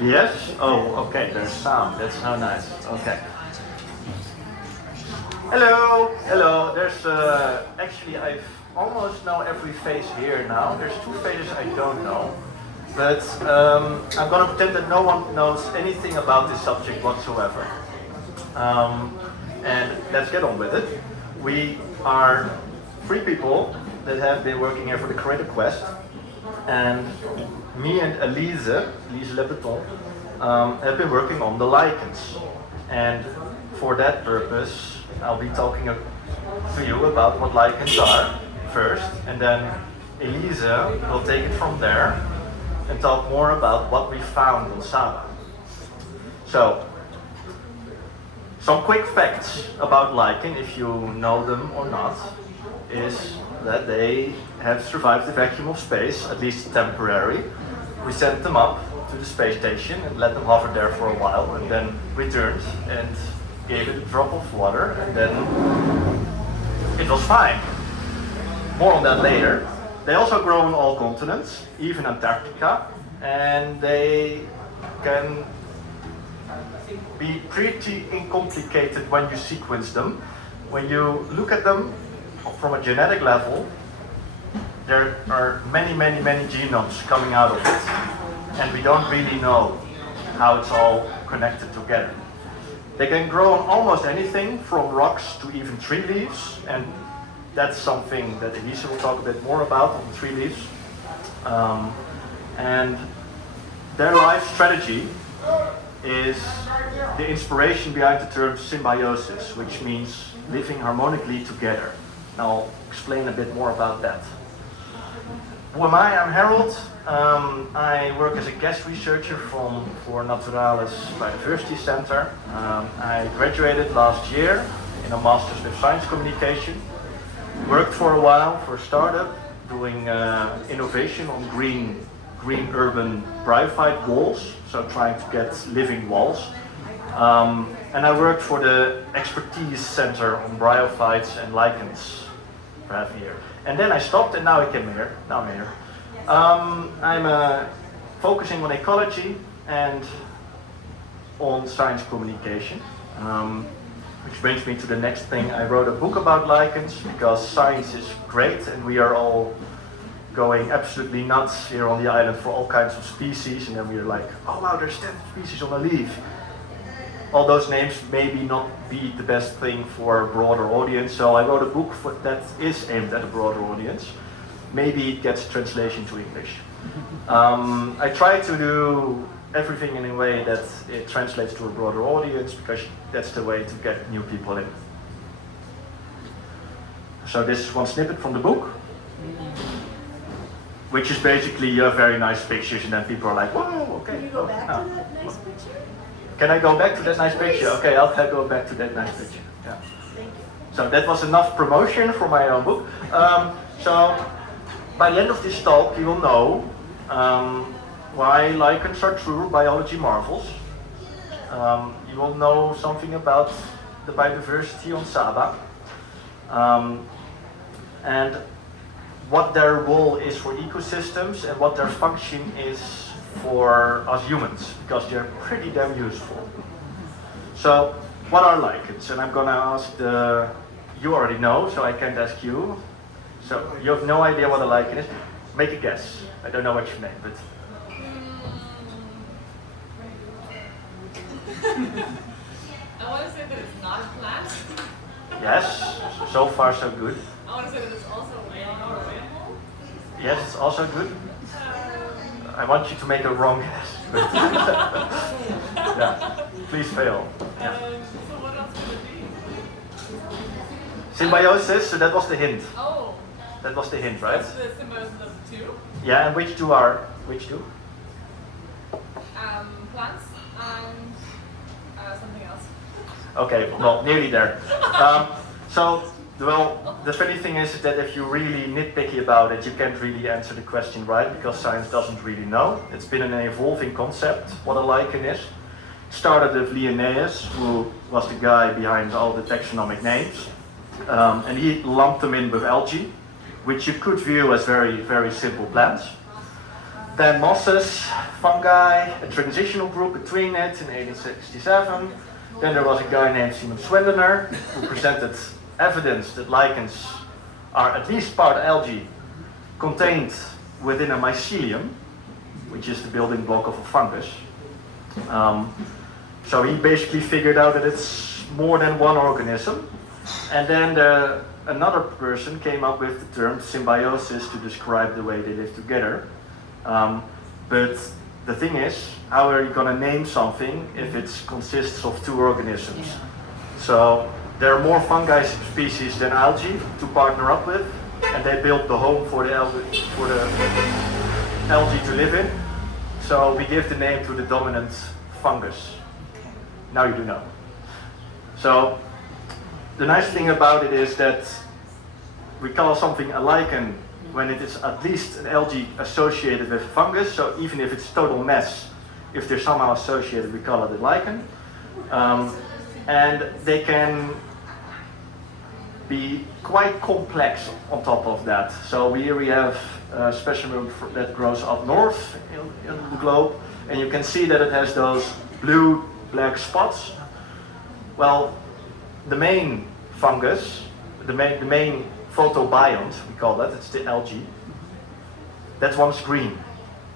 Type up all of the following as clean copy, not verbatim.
Yes? Oh, okay, there's sound. That's so nice. Okay. Hello, hello. There's actually I almost know every face here now. There's two faces I don't know, but I'm gonna pretend that no one knows anything about this subject whatsoever. And let's get on with it. We are three people that have been working here for the Creator Quest, and me and Elise Lebreton, have been working on the lichens. And for that purpose, I'll be talking to you about what lichens are first, and then Elise will take it from there and talk more about what we found on Saba. So, some quick facts about lichen, if you know them or not, is that they have survived the vacuum of space, at least temporary. We sent them up to the space station and let them hover there for a while, and then returned and gave it a drop of water, and then it was fine. More on that later. They also grow on all continents, even Antarctica, and they can be pretty uncomplicated when you sequence them. When you look at them from a genetic level, there are many genomes coming out of it, and we don't really know how it's all connected together. They can grow on almost anything, from rocks to even tree leaves, and that's something that Elise will talk a bit more about on the tree leaves. And their life strategy is the inspiration behind the term symbiosis, which means living harmonically together. And I'll explain a bit more about that. Who am I? I'm Harold. I work as a guest researcher for Naturalis Biodiversity Center. I graduated last year in a master's with science communication. Worked for a while for a startup doing innovation on green urban bryophyte walls, so trying to get living walls. And I worked for the expertise center on bryophytes and lichens for half a year. And then I stopped, and now I came here. Now I'm here. I'm focusing on ecology and on science communication. Which brings me to the next thing. I wrote a book about lichens because science is great, and we are all going absolutely nuts here on the island for all kinds of species, and then we're like, oh wow, there's 10 species on a leaf. All those names maybe not be the best thing for a broader audience, so I wrote a book that is aimed at a broader audience. Maybe it gets translation to English. I try to do everything in a way that it translates to a broader audience, because that's the way to get new people in. So this is one snippet from the book, which is basically very nice pictures, and then people are like, whoa, okay. Can you go back to that nice picture? Can I go back to that nice picture? Okay, I'll go back to that nice picture. Yeah. Thank you. So that was enough promotion for my own book. So by the end of this talk, you will know why lichens are true biology marvels. You will know something about the biodiversity on Saba, and what their role is for ecosystems and what their function is for us humans, because they're pretty damn useful. So, what are lichens? And I'm gonna ask you already know, so I can't ask you. So, you have no idea what a lichen is? Make a guess. I don't know what your name, but... I want to say that it's not a plant. Yes, so far so good. I want to say that it's also a animal. Yes, it's also good. I want you to make a wrong guess. Yeah, please fail. Yeah. So what else could it be? Symbiosis, so that was the hint. Oh. That was the hint, right? That's the symbiosis of the two. Yeah, and which two are? Which two? Plants and something else. Okay, well, nearly there. Well, the funny thing is that if you're really nitpicky about it, you can't really answer the question right, because science doesn't really know. It's been an evolving concept, what a lichen is. It started with Linnaeus, who was the guy behind all the taxonomic names. And he lumped them in with algae, which you could view as very simple plants. Then mosses, fungi, a transitional group between it in 1867. Then there was a guy named Simon Swendener who presented evidence that lichens are at least part algae contained within a mycelium, which is the building block of a fungus. So he basically figured out that it's more than one organism. And then another person came up with the term symbiosis to describe the way they live together. But the thing is, how are you going to name something if it consists of two organisms? So there are more fungi species than algae to partner up with, and they built the home for the algae to live in. So we give the name to the dominant fungus. Now you do know. So the nice thing about it is that we call something a lichen when it is at least an algae associated with fungus. So even if it's total mess, if they're somehow associated, we call it a lichen. And they can be quite complex on top of that. So here we have a specimen that grows up north in the globe, and you can see that it has those blue-black spots. Well, the main fungus, the main photobiont, we call that, it's the algae. That one's green.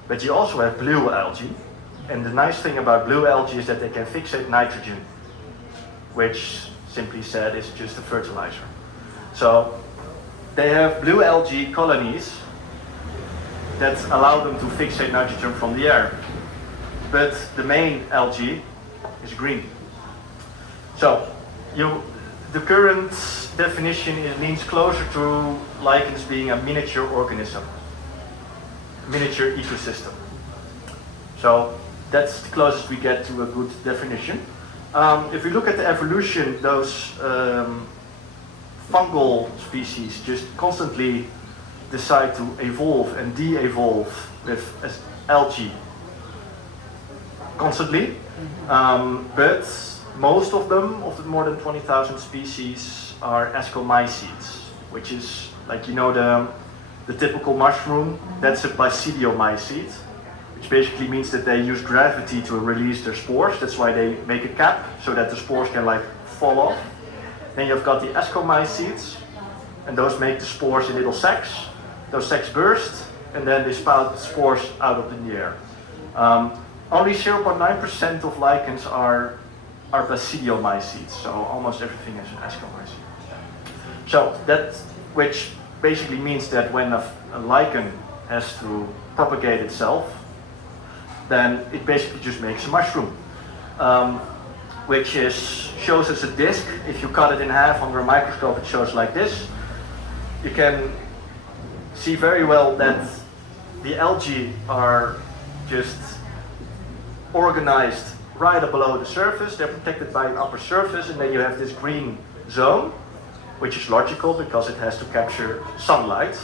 But you also have blue algae, and the nice thing about blue algae is that they can fixate nitrogen, which simply said is just a fertilizer. So they have blue algae colonies that allow them to fixate nitrogen from the air. But the main algae is green. So the current definition leans closer to lichens being a miniature organism, miniature ecosystem. So that's the closest we get to a good definition. If we look at the evolution, those fungal species just constantly decide to evolve and de-evolve with algae constantly. But most of them, of the more than 20,000 species, are ascomycetes, which is like, you know, the typical mushroom. That's a basidiomycete, which basically means that they use gravity to release their spores. That's why they make a cap, so that the spores can like fall off. Then you've got the ascomycetes, and those make the spores in little sacs. Those sacs burst, and then they spout spores out of the air. Only 0.9% of lichens are basidiomycetes, so almost everything is an ascomycete. So that, which basically means that when a lichen has to propagate itself, then it basically just makes a mushroom, which shows as a disc. If you cut it in half under a microscope, it shows like this. You can see very well that the algae are just organized right below the surface. They're protected by an upper surface, and then you have this green zone, which is logical because it has to capture sunlight.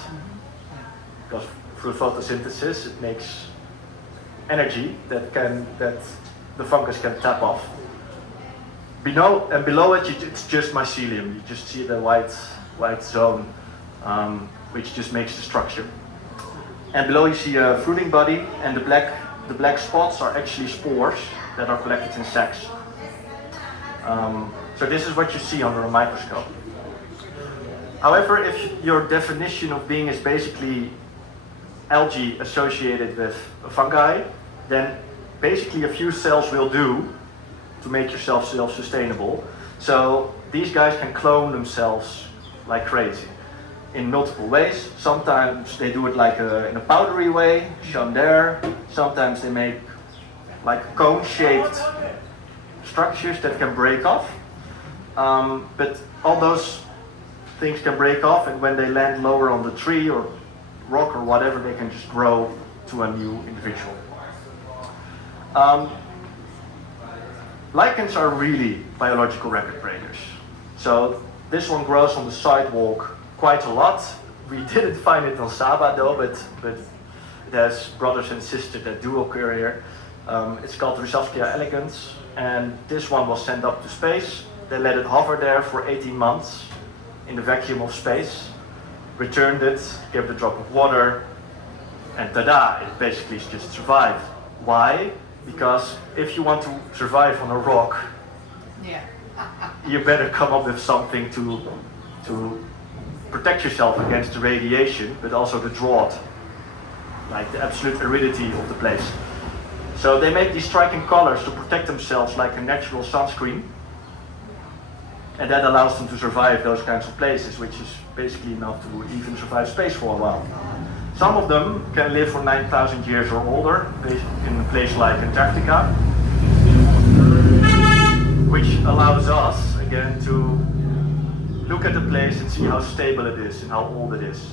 Because through photosynthesis, it makes energy that the fungus can tap off. Below it, it's just mycelium. You just see the white zone, which just makes the structure. And below you see a fruiting body, and the black spots are actually spores that are collected in sacs. So this is what you see under a microscope. However, if your definition of being is basically algae associated with fungi, then basically a few cells will do to make yourself self-sustainable. So these guys can clone themselves like crazy in multiple ways. Sometimes they do it like in a powdery way, shown there. Sometimes they make like cone-shaped structures that can break off. But all those things can break off, and when they land lower on the tree or rock or whatever, they can just grow to a new individual. Lichens are really biological record breakers. So this one grows on the sidewalk quite a lot. We didn't find it on Saba though, but it has brothers and sisters that do occur here. It's called Rusavskia elegans, and this one was sent up to space. They let it hover there for 18 months in the vacuum of space, returned it, gave it a drop of water, And tada, it basically just survived. Why? Because if you want to survive on a rock, Yeah. you better come up with something to protect yourself against the radiation, but also the drought, like the absolute aridity of the place. So they make these striking colors to protect themselves like a natural sunscreen, and that allows them to survive those kinds of places, which is basically enough to even survive space for a while. Some of them can live for 9,000 years or older in a place like Antarctica, which allows us, again, to look at the place and see how stable it is and how old it is.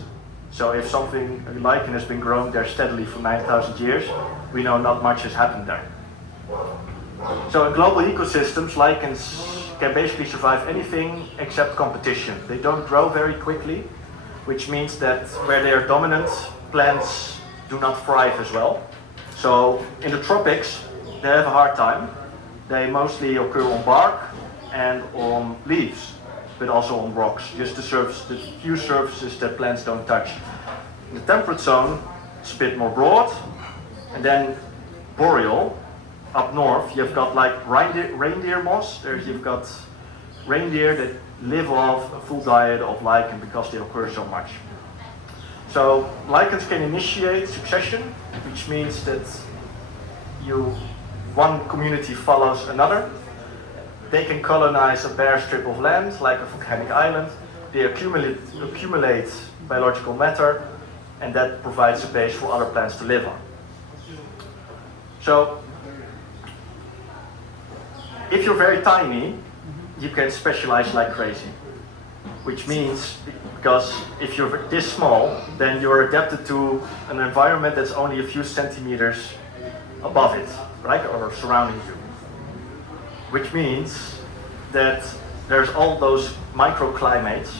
So if something, a lichen has been growing there steadily for 9,000 years, we know not much has happened there. So in global ecosystems, lichens can basically survive anything except competition. They don't grow very quickly, which means that where they are dominant, plants do not thrive as well. So in the tropics, they have a hard time. They mostly occur on bark and on leaves, but also on rocks, just the few surfaces that plants don't touch. In the temperate zone, it's a bit more broad, and then boreal, up north, you've got like reindeer moss. You've got reindeer that live off a full diet of lichen because they occur so much. So lichens can initiate succession, which means that one community follows another. They can colonize a bare strip of land, like a volcanic island. They accumulate biological matter, and that provides a base for other plants to live on. So, if you're very tiny, you can specialize like crazy. Which means, because if you're this small, then you're adapted to an environment that's only a few centimeters above it, right, or surrounding you. Which means that there's all those microclimates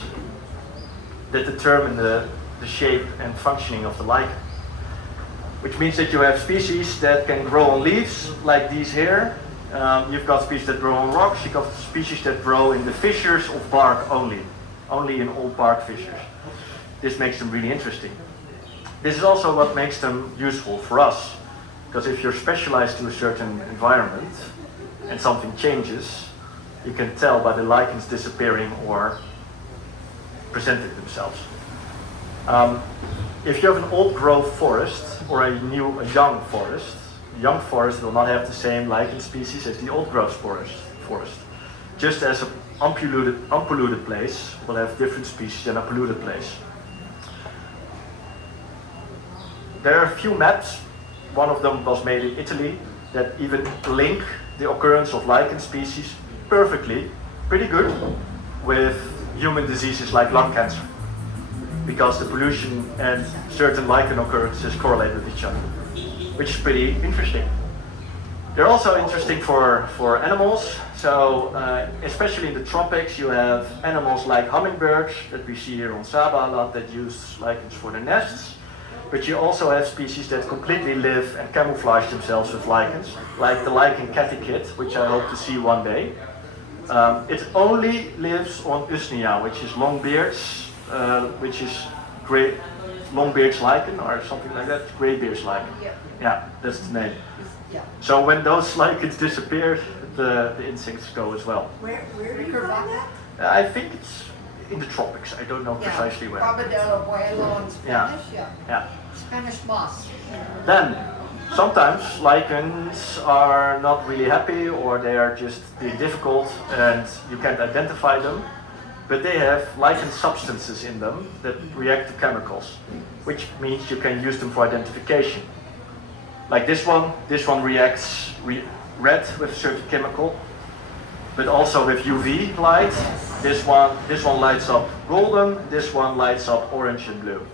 that determine the shape and functioning of the lichen. Which means that you have species that can grow on leaves, like these here. You've got species that grow on rocks, you've got species that grow in the fissures of bark only in old bark fissures. This makes them really interesting. This is also what makes them useful for us, because if you're specialized to a certain environment and something changes, you can tell by the lichens disappearing or presenting themselves. If you have an old growth forest or a young forest will not have the same lichen species as the old growth forest. Just as an unpolluted place will have different species than a polluted place. There are a few maps, one of them was made in Italy, that even link the occurrence of lichen species perfectly, pretty good, with human diseases like lung cancer, because the pollution and certain lichen occurrences correlate with each other, which is pretty interesting. They're also interesting for animals. So especially in the tropics, you have animals like hummingbirds that we see here on Saba a lot that use lichens for their nests. But you also have species that completely live and camouflage themselves with lichens, like the lichen catechid, which I hope to see one day. It only lives on Usnea, which is longbeards, which is longbeards lichen or something like that, greybeards lichen. Yeah, that's the name. So when those lichens disappear, the insects go as well. Where do you find that? I think it's in the tropics. I don't know precisely where. Probadillo, Boelo in Spanish, Yeah. Spanish moss. Then, sometimes lichens are not really happy or they are just being difficult and you can't identify them. But they have lichen substances in them that react to chemicals, which means you can use them for identification. Like this one reacts red with a certain chemical, but also with UV light. This one lights up golden, this one lights up orange and blue.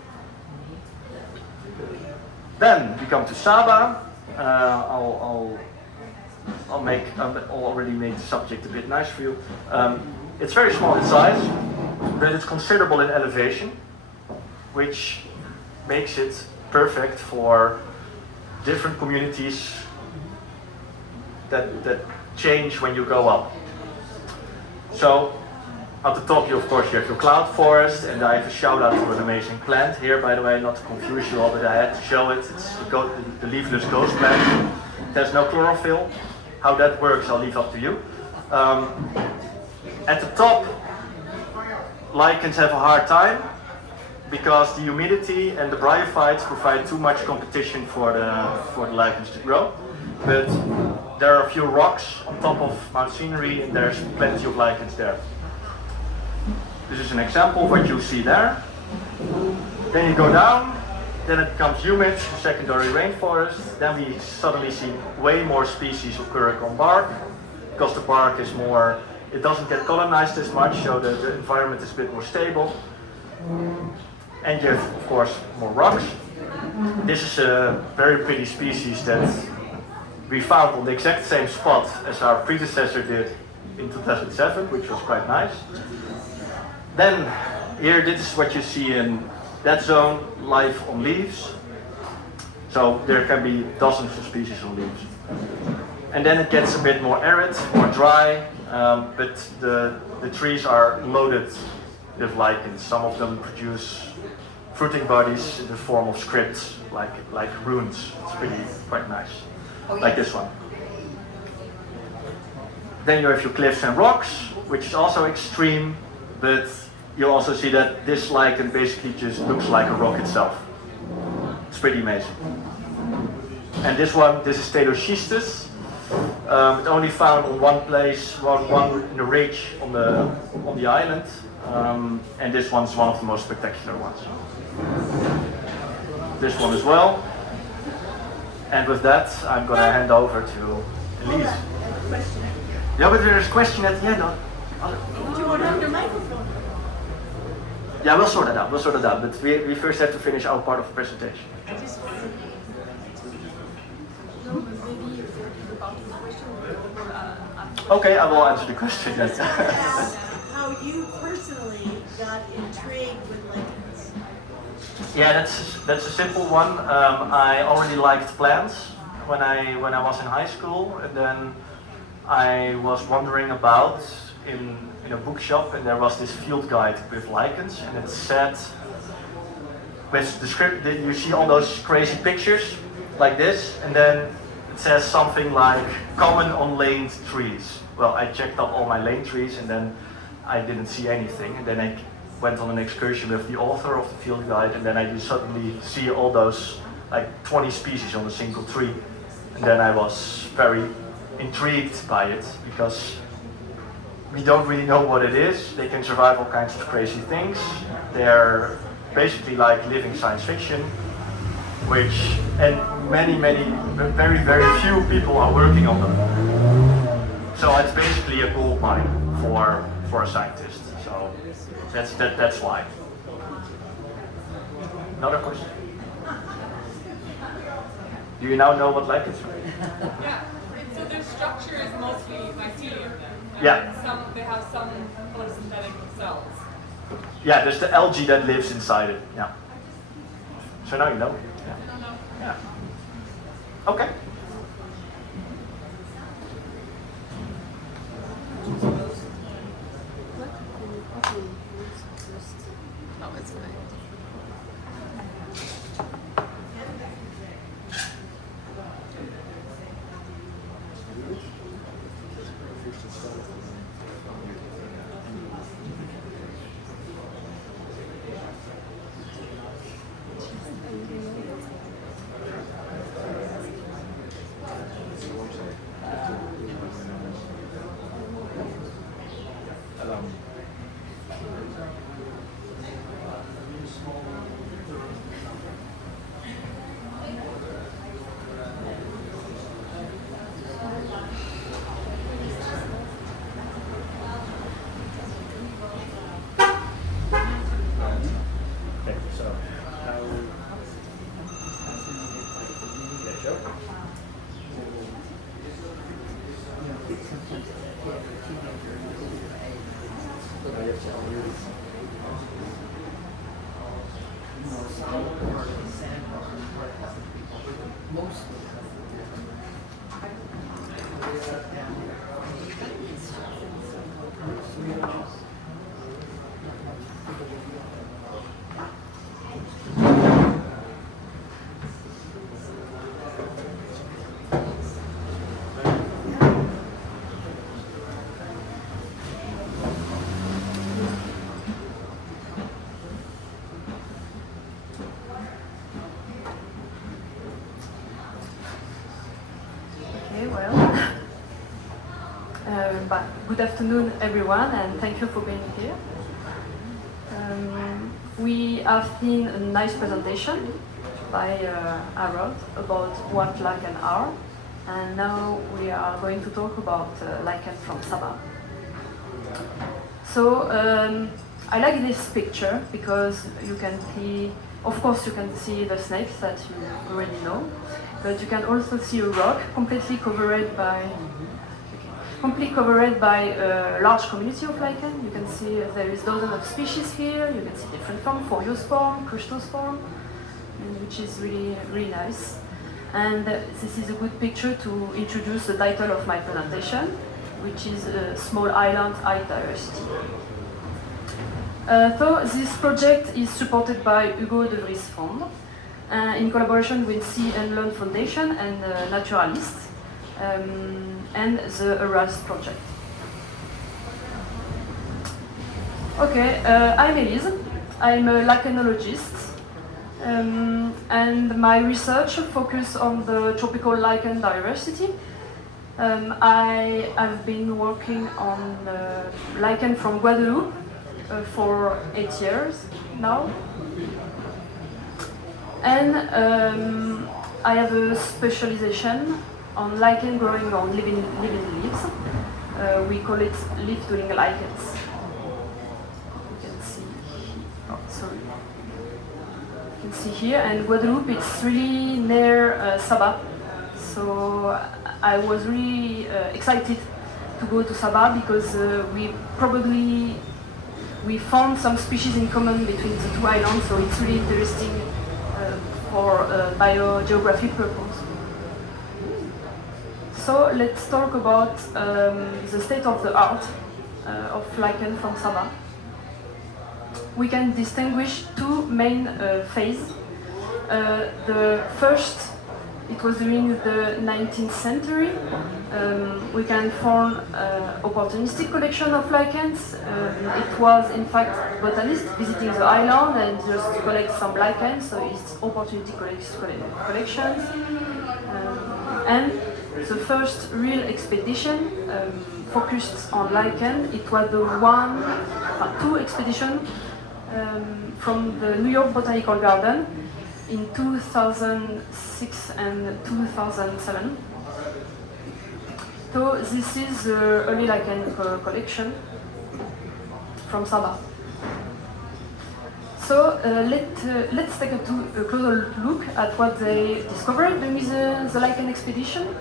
Then we come to Saba. I'll already make the subject a bit nice for you. It's very small in size, but it's considerable in elevation, which makes it perfect for different communities that change when you go up. So At the top, of course, you have your cloud forest, and I have a shout out to an amazing plant here, by the way, not to confuse you all, but I had to show it. It's the leafless ghost plant. There's no chlorophyll. How that works, I'll leave up to you. At the top, lichens have a hard time because the humidity and the bryophytes provide too much competition for the lichens to grow. But there are a few rocks on top of Mount Scenery, and there's plenty of lichens there. This is an example of what you see there. Then you go down, then it becomes humid, secondary rainforest. Then we suddenly see way more species occurring on bark, because the bark is more, it doesn't get colonized as much, so the environment is a bit more stable. And you have, of course, more rocks. This is a very pretty species that we found on the exact same spot as our predecessor did in 2007, which was quite nice. Then, here, this is what you see in that zone, live on leaves. So there can be dozens of species on leaves. And then it gets a bit more arid, more dry, but the trees are loaded with lichens. Some of them produce fruiting bodies in the form of scripts, like runes. It's really quite nice, like this one. Then you have your cliffs and rocks, which is also extreme, but you also see that this lichen basically just looks like a rock itself. It's pretty amazing. And this is Steloschistus. It's only found on one place, one in a ridge on the island, and this one's one of the most spectacular ones. This one as well. And with that, I'm going to hand over to Elise. Yeah, but there's a question at the end. Do you want to have your microphone? Yeah, we'll sort it out. But we first have to finish our part of the presentation. I just wanted no, but maybe about the question Okay, I will answer the question then. how you personally got intrigued with lichens. Yeah, that's a simple one. I already liked plants when I was in high school, and then I was wandering about in a bookshop, and there was this field guide with lichens, and it said, with the script, that you see all those crazy pictures like this, and then it says something like common on laned trees. Well, I checked up all my lane trees, and then I didn't see anything, and then I went on an excursion with the author of the field guide, and then I just suddenly see all those like 20 species on a single tree, and then I was very intrigued by it, because we don't really know what it is. They can survive all kinds of crazy things. They're basically like living science fiction, and very, very few people are working on them. So it's basically a gold mine for a scientist. So that's why. Another question? Do you now know what lichens are? Yeah, so their structure is mostly mycelium then. Yeah. They have some photosynthetic cells. Yeah, there's the algae that lives inside it. Yeah. So now you know. Yeah. I don't know. Yeah. Okay. Oh, it's fine. Okay, so now. Yeah, sure. Good afternoon, everyone, and thank you for being here. We have seen a nice presentation by Harold about what lichen are, and now we are going to talk about lichen from Saba. So I like this picture because you can see, of course, you can see the snakes that you already know, but you can also see a rock completely covered by a large community of lichen. You can see there is dozens of species here. You can see different forms, foliose form, crustose form, which is really, really nice. And this is a good picture to introduce the title of my presentation, which is Small Island High Diversity. So this project is supported by Hugo de Vries Fund in collaboration with Sea and Land Foundation and Naturalists. And the Erasmus project. Okay, I'm Elise. I'm a lichenologist, and my research focuses on the tropical lichen diversity. I have been working on lichen from Guadeloupe for 8 years now, and I have a specialization on lichen growing on living leaves. We call it leaf-dwelling lichens. You can see, you can see here, and Guadeloupe, it's really near Saba. So I was really excited to go to Saba because we found some species in common between the two islands. So it's really interesting for biogeography purpose. So let's talk about the state of the art of lichen from Saba. We can distinguish two main phases. The first, it was during the 19th century. We can form opportunistic collection of lichens. It was in fact botanists visiting the island and just collect some lichens, so it's opportunity collections. And the first real expedition focused on lichen. It was two expeditions from the New York Botanical Garden in 2006 and 2007. So this is the early lichen collection from Saba. So let's take a closer look at what they discovered during the lichen expedition.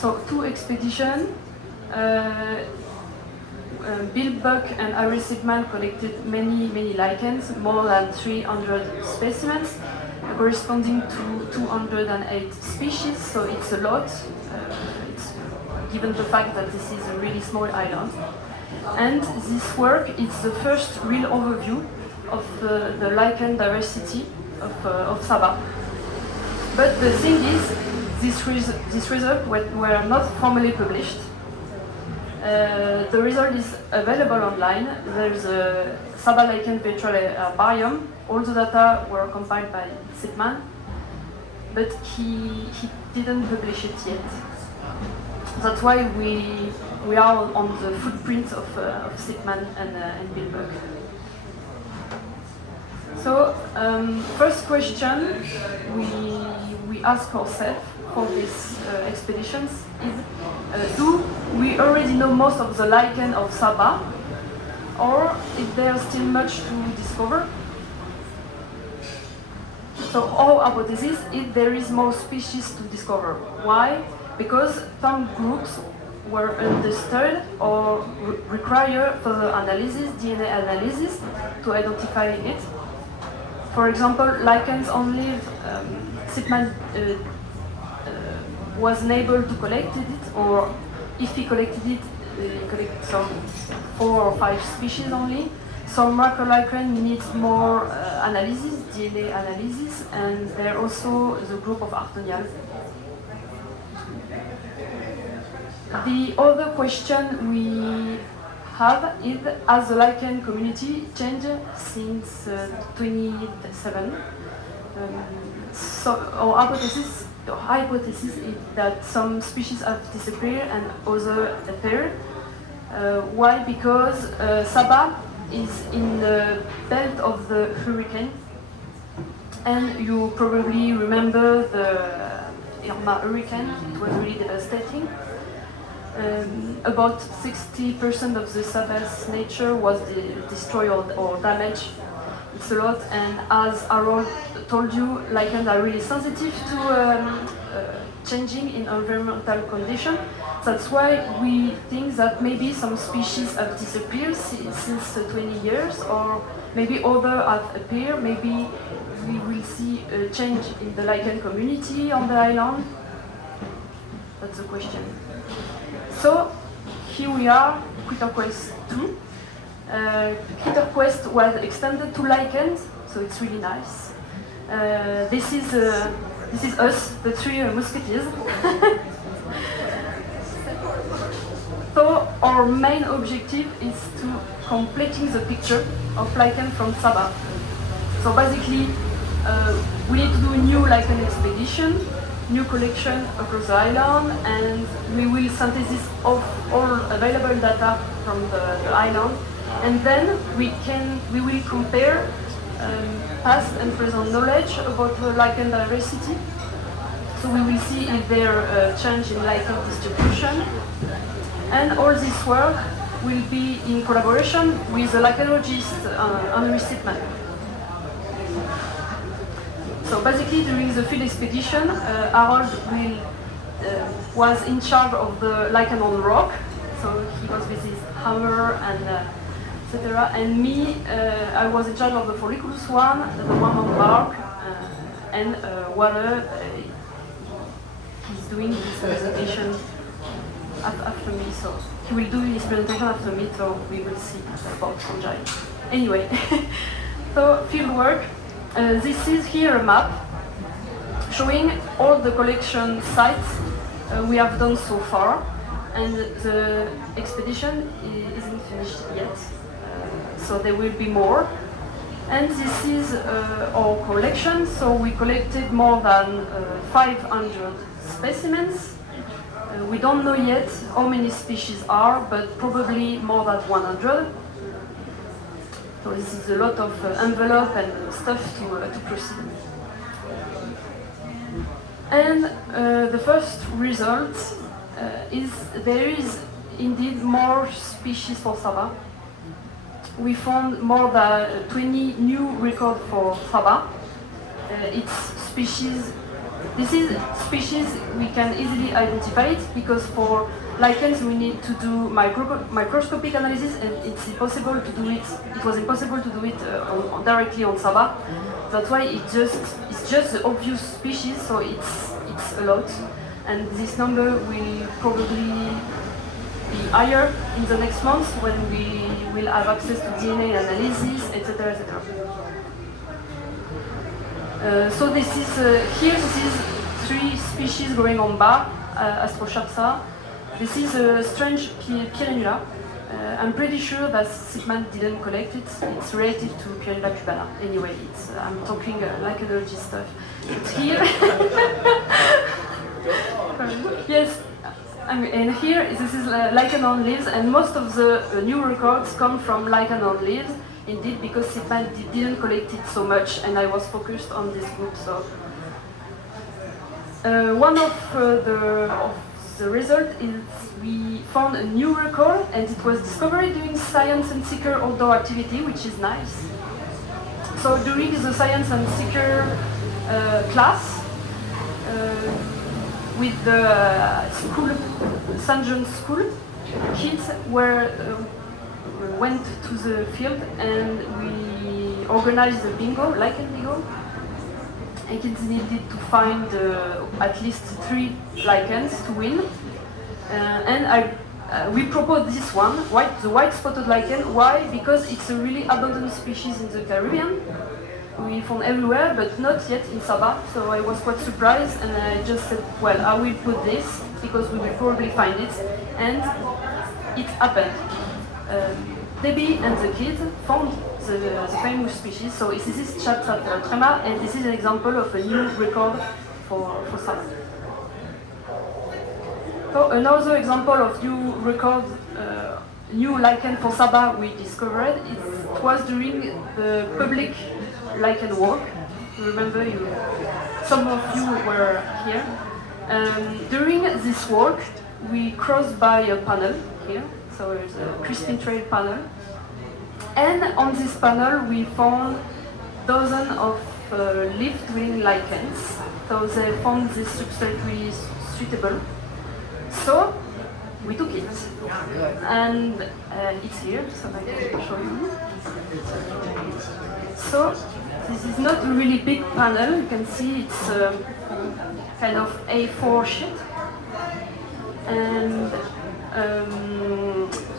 So two expeditions. Bill Buck and Harry Sipman collected many lichens, more than 300 specimens, corresponding to 208 species. So it's a lot, given the fact that this is a really small island. And this work is the first real overview of the lichen diversity of Saba. But the thing is, this result were not formally published. The result is available online. There's a Saba lichen virtual herbarium. All the data were compiled by Sipman, but he didn't publish it yet. That's why we are on the footprint of Sipman and Bill Buck. So, first question we ask ourselves for these expeditions is, do we already know most of the lichen of Saba, or is there still much to discover? So our hypothesis is there is more species to discover. Why? Because some groups were understood or require further analysis, DNA analysis, to identify it. For example, lichens on leaf, Sipman wasn't able to collect it, or if he collected it, he collected some 4 or 5 species only. Some macrolichen needs more analysis, DNA analysis, and there are also the group of Artonials. The other question we have is, has the lichen community changed since 2007? So our hypothesis the hypothesis is that some species have disappeared and others appear. Why? Because Saba is in the belt of the hurricane, and you probably remember the Irma hurricane. It was really devastating. About 60% of the Saba's nature was destroyed or damaged. It's a lot, and as Harold told you, lichens are really sensitive to changing in environmental conditions. That's why we think that maybe some species have disappeared since 20 years, or maybe others have appeared. Maybe we will see a change in the lichen community on the island. That's the question. So here we are, Critter Quest 2. Critter Quest was extended to lichens, so it's really nice. This is us, the three musketeers. So our main objective is to completing the picture of lichen from Saba. So basically, we need to do a new lichen expedition, new collection across the island, and we will synthesis of all available data from the island, and then we will compare past and present knowledge about the lichen diversity. So we will see if there change in lichen distribution, and all this work will be in collaboration with the lichenologist Henry Sitman. So basically, during the field expedition, Harold was in charge of the lichen on rock. So he was with his hammer and etc. And me, I was in charge of the folliculus one, the one on bark, and Warre. He's doing this presentation after me, so he will do his presentation after me. So we will see about fungi. Anyway, so field work. This is here a map showing all the collection sites we have done so far, and the expedition isn't finished yet, so there will be more. And this is our collection, so we collected more than 500 specimens. We don't know yet how many species are, but probably more than 100. So this is a lot of envelope and stuff to proceed. And the first result is there is indeed more species for Saba. We found more than 20 new records for Saba. It's species. This is species we can easily identify it, because for lichens we need to do microscopic analysis, and it's impossible to do it. It was impossible to do it directly on Saba. That's why it's just the obvious species, so it's a lot, and this number will probably be higher in the next months when we will have access to DNA analysis, etc., etc. So this is here. This is 3 species growing on bar, Astrochapsa. This is a strange Pyrenula. I'm pretty sure that Sitman didn't collect it. It's related to Pyrenula cubana. Anyway, I'm talking lichenology stuff. It's here. Yes. And here, this is lichen on leaves, and most of the new records come from lichen on leaves. Indeed, because Sitman didn't collect it so much, and I was focused on this group. So one of the result is we found a new record, and it was discovered during science and seeker outdoor activity, which is nice. So during the science and seeker class with the school, St. John's School, kids went to the field, and we organized a bingo, lichen bingo. And kids needed to find at least 3 lichens to win. And we proposed this one, the white spotted lichen. Why? Because it's a really abundant species in the Caribbean. We found everywhere, but not yet in Saba. So I was quite surprised, and I just said, well, I will put this because we will probably find it. And it happened. Debbie and the kids found the famous species. So this is Chatsa trema, and this is an example of a new record for Saba. So another example of new record, new lichen for Saba we discovered, it was during the public lichen walk. Remember, some of you were here. During this walk, we crossed by a panel here, so it's a Crispin Trail panel. And on this panel, we found dozens of leaf-dwelling lichens. So they found this substrate really suitable. So we took it, and it's here, so I can show you. So this is not a really big panel. You can see it's kind of A4 sheet, and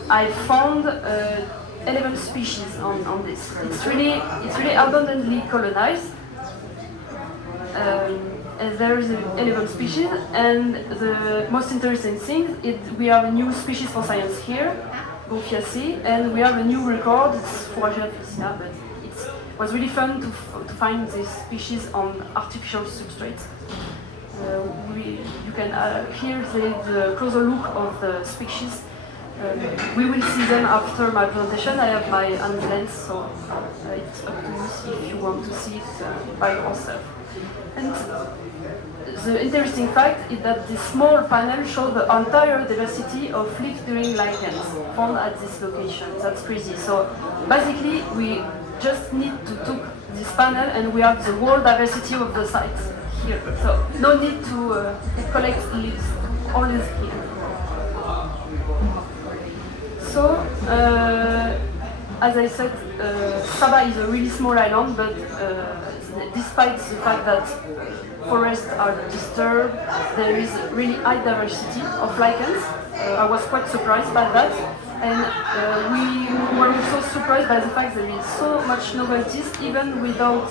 I found 11 species on this. It's really abundantly colonized. And there is 11 species, and the most interesting thing is we have a new species for science here, Bophiaceae, and we have a new record, it's Fouragea officina, but it was really fun to find this species on artificial substrates. You can here the closer look of the species. We will see them after my presentation. I have my hand lens, so it's up to you if you want to see it by yourself. And the interesting fact is that this small panel shows the entire diversity of leaf-dwelling lichens found at this location. That's crazy. So basically, we just need to take this panel and we have the whole diversity of the sites here. So no need to collect leaves, all is here. So, as I said, Saba is a really small island, but despite the fact that forests are disturbed, there is really high diversity of lichens. I was quite surprised by that, and we were also surprised by the fact there is so much novelties. Even without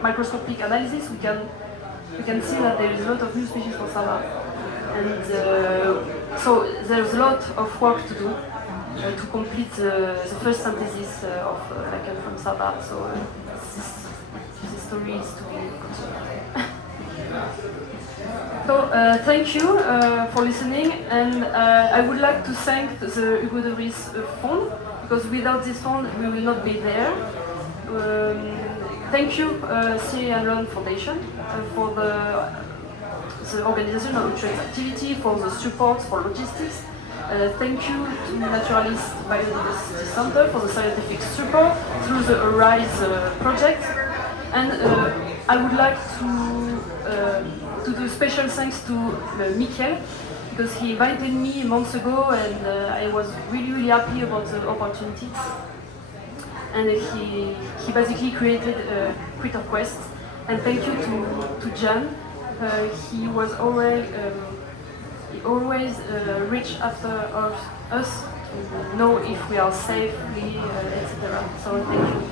microscopic analysis, we can see that there is a lot of new species for Saba, and so there's a lot of work to do. To complete the first synthesis of lichen from Saba, so this story is to be continued. So thank you for listening, and I would like to thank the Hugo de Vries Fund, because without this fund we will not be there. Thank you Sierra Leone Foundation for the organization of the activity, for the support, for logistics. Thank you to Naturalist Biodiversity Center for the scientific support through the ARISE project. And I would like to do special thanks to Michael, because he invited me months ago and I was really happy about the opportunity. And he basically created a Creator Quest. And thank you to Jan. He was always reach after us to know if we are safely, etc. So thank you.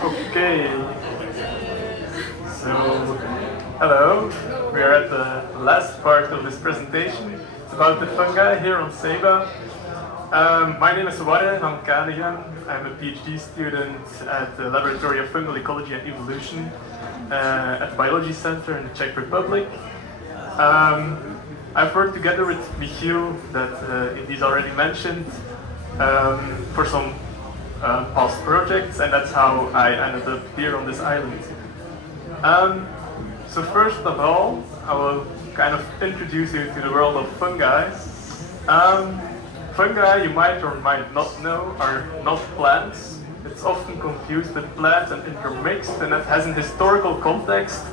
Okay, so hello, we are at the last part of this presentation. It's about the fungi here on Saba. My name is Warre Van Caenegem. I'm a PhD student at the Laboratory of Fungal Ecology and Evolution at the Biology Center in the Czech Republic. I've worked together with Michiel, that Elise already mentioned, for some past projects, and that's how I ended up here on this island. So first of all, I will kind of introduce you to the world of fungi. Fungi, you might or might not know, are not plants. It's often confused with plants and intermixed, and that has an historical context.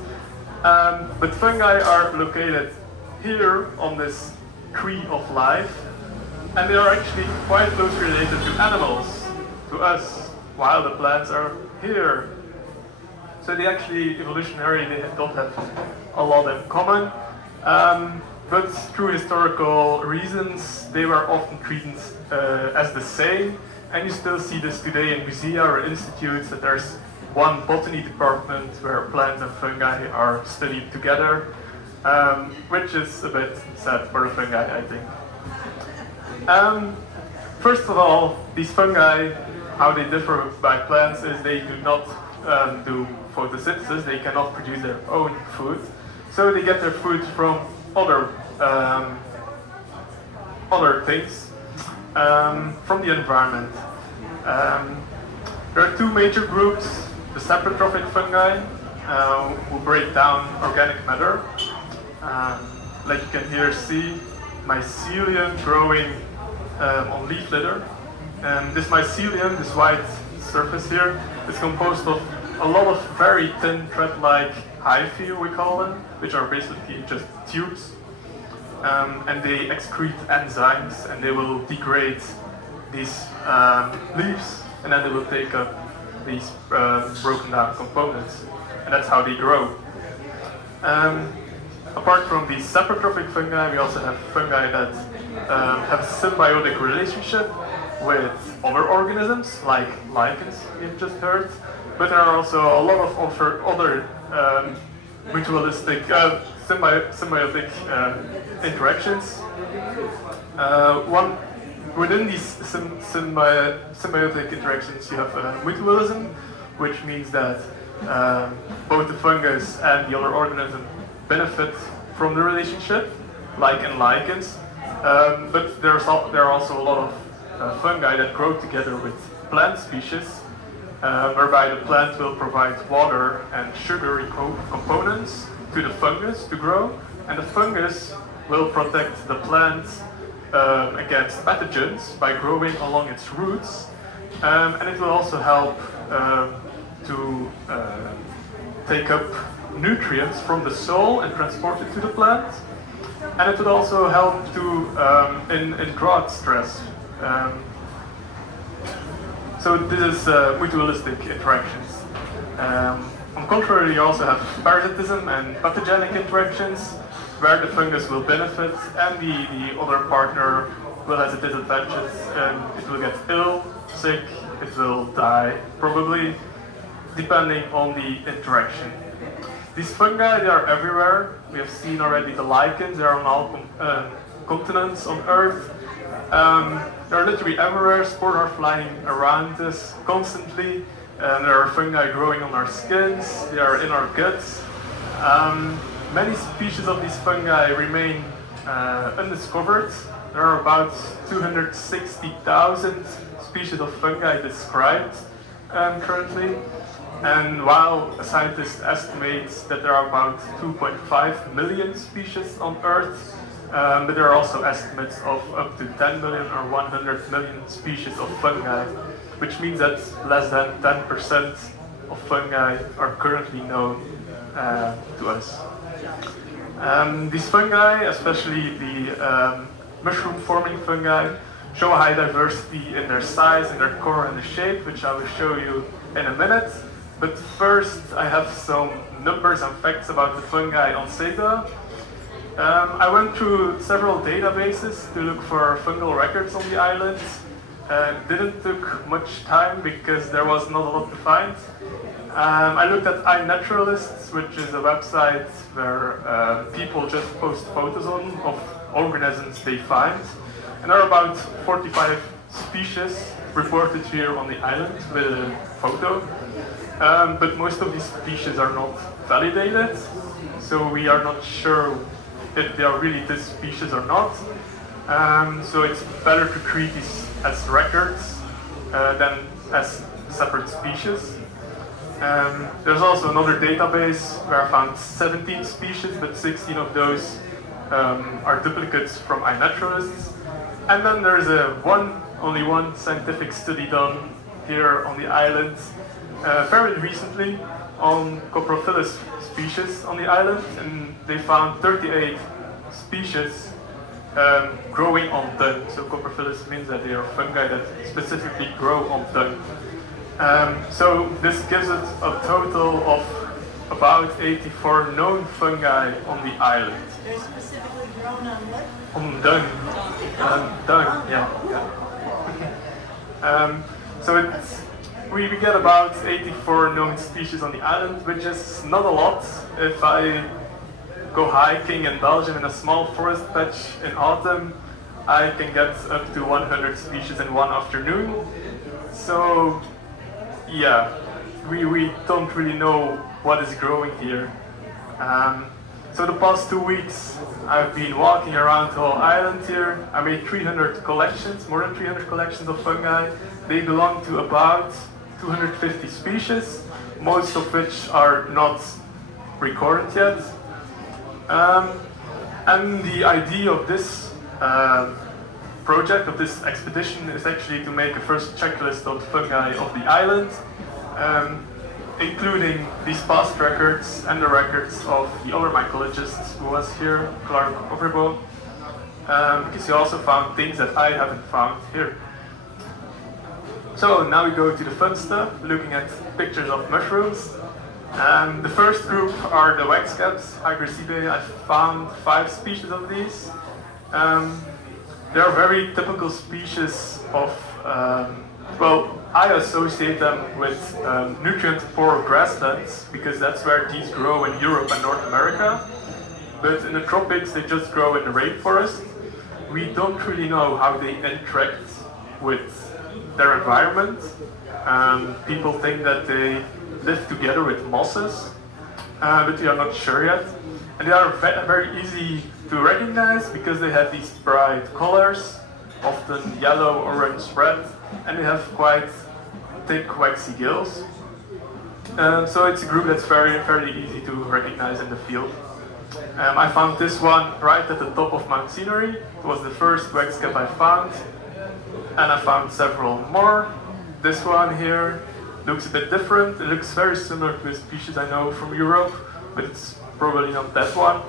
But fungi are located here on this tree of life, and they are actually quite closely related to animals, to us, while the plants are here. So they actually, evolutionarily, they don't have a lot in common, but through historical reasons, they were often treated as the same, and you still see this today in musea or institutes, that there's one botany department where plants and fungi are studied together, which is a bit sad for the fungi, I think. First of all, these fungi, how they differ by plants is they do not do photosynthesis, they cannot produce their own food, so they get their food from other things, from the environment. There are two major groups: the saprotrophic fungi, who break down organic matter. Like you can here see, mycelium growing on leaf litter. And this mycelium, this white surface here, is composed of a lot of very thin thread-like hyphae, we call them, which are basically just tubes. And they excrete enzymes, and they will degrade these leaves, and then they will take up these broken down components, and that's how they grow. Apart from these saprotrophic fungi, we also have fungi that have a symbiotic relationship with other organisms, like lichens, you've just heard, but there are also a lot of other mutualistic, symbiotic interactions. Within these symbiotic interactions, you have mutualism, which means that both the fungus and the other organism benefit from the relationship, like in lichens. But there are also a lot of fungi that grow together with plant species, whereby the plant will provide water and sugary components to the fungus to grow, and the fungus will protect the plant against pathogens by growing along its roots, and it will also help to take up nutrients from the soil and transport it to the plant, and it would also help to in drought stress. So this is mutualistic interactions. On contrary, you also have parasitism and pathogenic interactions, where the fungus will benefit and the other partner will have a disadvantage, and it will get ill, sick, it will die, probably, depending on the interaction. These fungi, they are everywhere. We have seen already the lichens, they are on all continents on Earth. They are literally everywhere. Spores are flying around us constantly. There are fungi growing on our skins, they are in our guts. Many species of these fungi remain undiscovered. There are about 260,000 species of fungi described currently. And while scientists estimate that there are about 2.5 million species on Earth, but there are also estimates of up to 10 million or 100 million species of fungi, which means that less than 10% of fungi are currently known to us. These fungi, especially the mushroom-forming fungi, show a high diversity in their size, in their core, and the shape, which I will show you in a minute. But first, I have some numbers and facts about the fungi on Saba. I went through several databases to look for fungal records on the island. It didn't take much time because there was not a lot to find. I looked at iNaturalists, which is a website where people just post photos of organisms they find. And there are about 45 species reported here on the island with a photo. But most of these species are not validated, so we are not sure if they are really this species or not. So it's better to treat these as records than as separate species. There's also another database where I found 17 species, but 16 of those are duplicates from iNaturalists. And then there's only one scientific study done here on the island very recently, on Coprophilus species on the island, and they found 38 species growing on dung. So Coprophilus means that they are fungi that specifically grow on dung. So this gives it a total of about 84 known fungi on the island. They're specifically grown on what? On dung. Dung, yeah. So we get about 84 known species on the island, which is not a lot. If I go hiking in Belgium in a small forest patch in autumn, I can get up to 100 species in one afternoon. So yeah, we don't really know what is growing here. So the past 2 weeks I've been walking around the whole island here. I made 300 collections, more than 300 collections of fungi. They belong to about 250 species, most of which are not recorded yet. And the idea of this project, of this expedition, is actually to make a first checklist of fungi of the island, including these past records and the records of the other mycologist who was here, Clark Overbo, because he also found things that I haven't found here. So now we go to the fun stuff, looking at pictures of mushrooms. The first group are the wax caps, Hygricidae. I found 5 species of these. They are very typical species of, well, I associate them with nutrient-poor grasslands because that's where these grow in Europe and North America. But in the tropics, they just grow in the rainforest. We don't really know how they interact with their environment. People think that they live together with mosses, but we are not sure yet. And they are very easy to recognize because they have these bright colors, often yellow, orange, red, and they have quite thick, waxy gills. So it's a group that's very easy to recognize in the field. I found this one right at the top of Mount Scenery. It was the first wax cap I found, and I found several more. This one here looks a bit different. It looks very similar to a species I know from Europe, but it's probably not that one.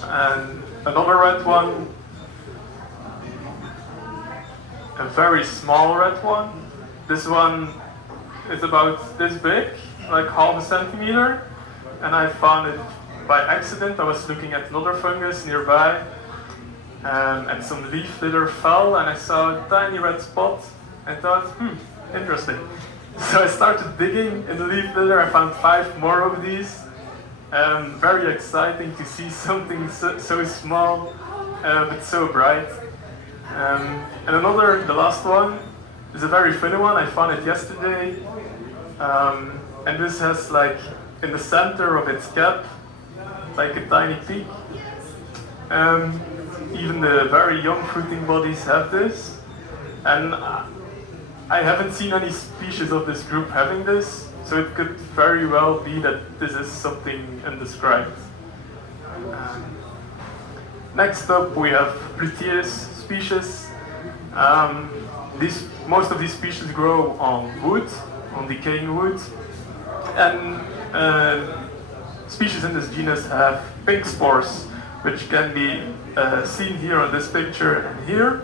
And another red one, a very small red one. This one is about this big, like half a centimeter, and I found it by accident. I was looking at another fungus nearby, and some leaf litter fell, and I saw a tiny red spot. I thought, interesting. So I started digging in the leaf litter. I found 5 more of these. Very exciting to see something so small, but so bright. And another, the last one, is a very funny one. I found it yesterday. And this has, like, in the center of its cap, like a tiny peak. Even the very young fruiting bodies have this. And I haven't seen any species of this group having this, so it could very well be that this is something undescribed. Next up we have Luteus species. Most of these species grow on wood, on decaying wood, and species in this genus have pink spores, which can be seen here on this picture and here.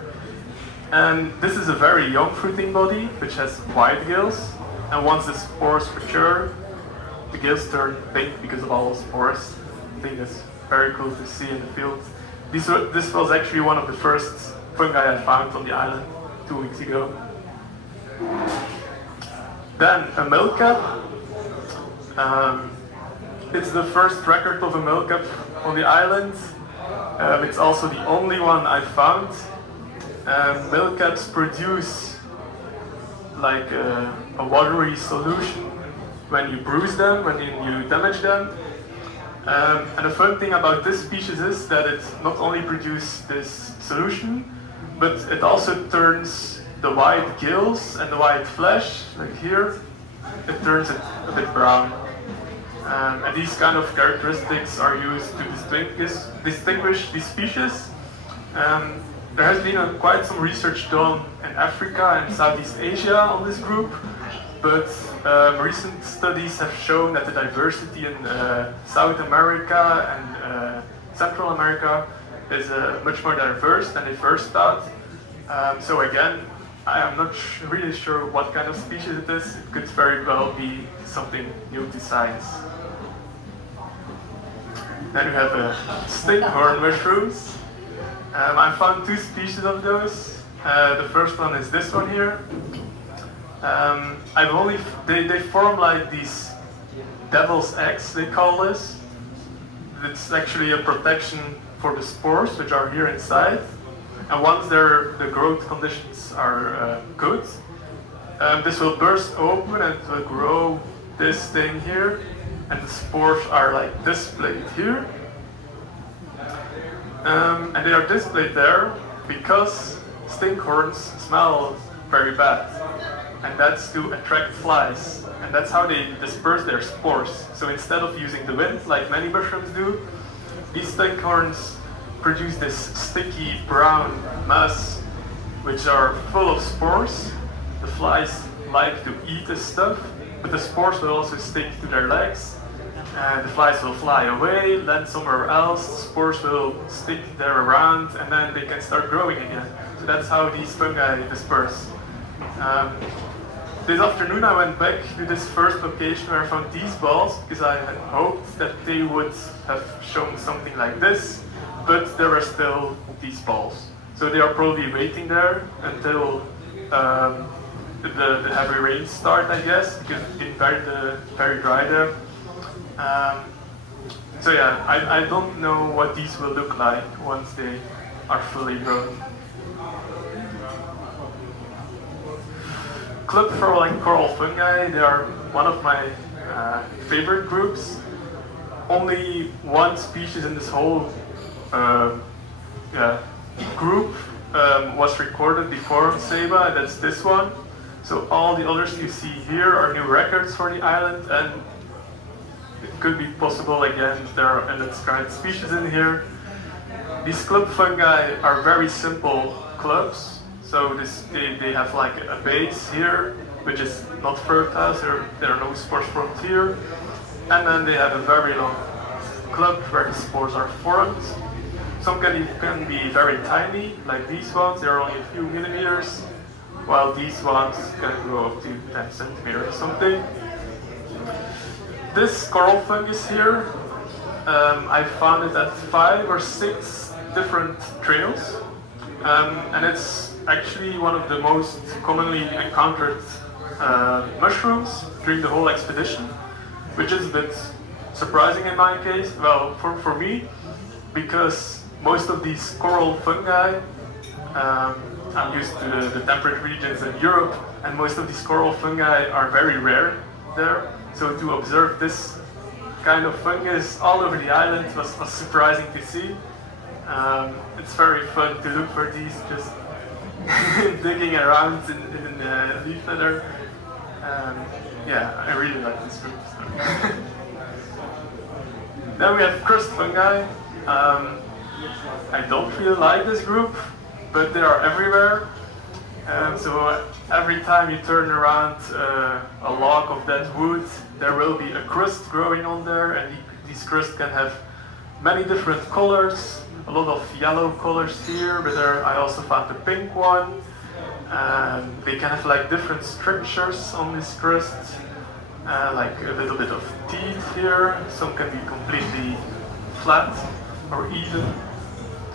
And this is a very young fruiting body, which has white gills, and once the spores mature, the gills turn pink because of all the spores. I think that's very cool to see in the field. This was actually one of the first fungi I found on the island 2 weeks ago. Then a milkcap. It's the first record of a milkcap on the island. It's also the only one I found. Milkcaps produce like a watery solution when you bruise them, when you damage them. And the fun thing about this species is that it not only produces this solution, but it also turns the white gills and the white flesh, like here, it turns it a bit brown. And these kind of characteristics are used to distinguish these species. There has been quite some research done in Africa and Southeast Asia on this group, but recent studies have shown that the diversity in South America and Central America is much more diverse than they first thought. So again, I am not really sure what kind of species it is. It could very well be something new to science. Then we have stinkhorn mushrooms. I found two species of those. The first one is this one here. They form like these devil's eggs, they call this. It's actually a protection for the spores, which are here inside. And once the growth conditions are good, this will burst open and it will grow this thing here. And the spores are like displayed here. And they are displayed there because stinkhorns smell very bad. And that's to attract flies. And that's how they disperse their spores. So instead of using the wind, like many mushrooms do, these stinkhorns produce this sticky brown mass, which are full of spores. The flies like to eat this stuff, but the spores will also stick to their legs. The flies will fly away, land somewhere else, spores will stick there around, and then they can start growing again. So that's how these fungi disperse. This afternoon I went back to this first location where I found these balls, because I had hoped that they would have shown something like this, but there are still these balls. So they are probably waiting there until the heavy rains start, I guess, because it's been very dry there. So yeah, I don't know what these will look like once they are fully grown. Club furling coral fungi, they are one of my favorite groups. Only one species in this whole group was recorded before on Saba, and that's this one. So all the others you see here are new records for the island, and it could be possible again there are undescribed species in here. These club fungi are very simple clubs. So they have like a base here, which is not fertile, so there are no spores formed here. And then they have a very long club where the spores are formed. Some can be very tiny, like these ones, they're only a few millimeters, while these ones can grow up to 10 centimeters or something. This coral fungus here, I found it at 5 or 6 different trails. And it's actually one of the most commonly encountered mushrooms during the whole expedition, which is a bit surprising in my case, well, for me, because most of these coral fungi, I'm used to the temperate regions in Europe, and most of these coral fungi are very rare there, so to observe this kind of fungus all over the island was surprising to see. It's very fun to look for these, just digging around in leaf litter. Yeah, I really like this group. Then we have crust fungi. I don't really like this group, but they are everywhere. So every time you turn around a log of dead wood, there will be a crust growing on there, and these crusts can have many different colors. A lot of yellow colors here, but I also found a pink one. They can have like different structures on this crust, like a little bit of teeth here. Some can be completely flat or even.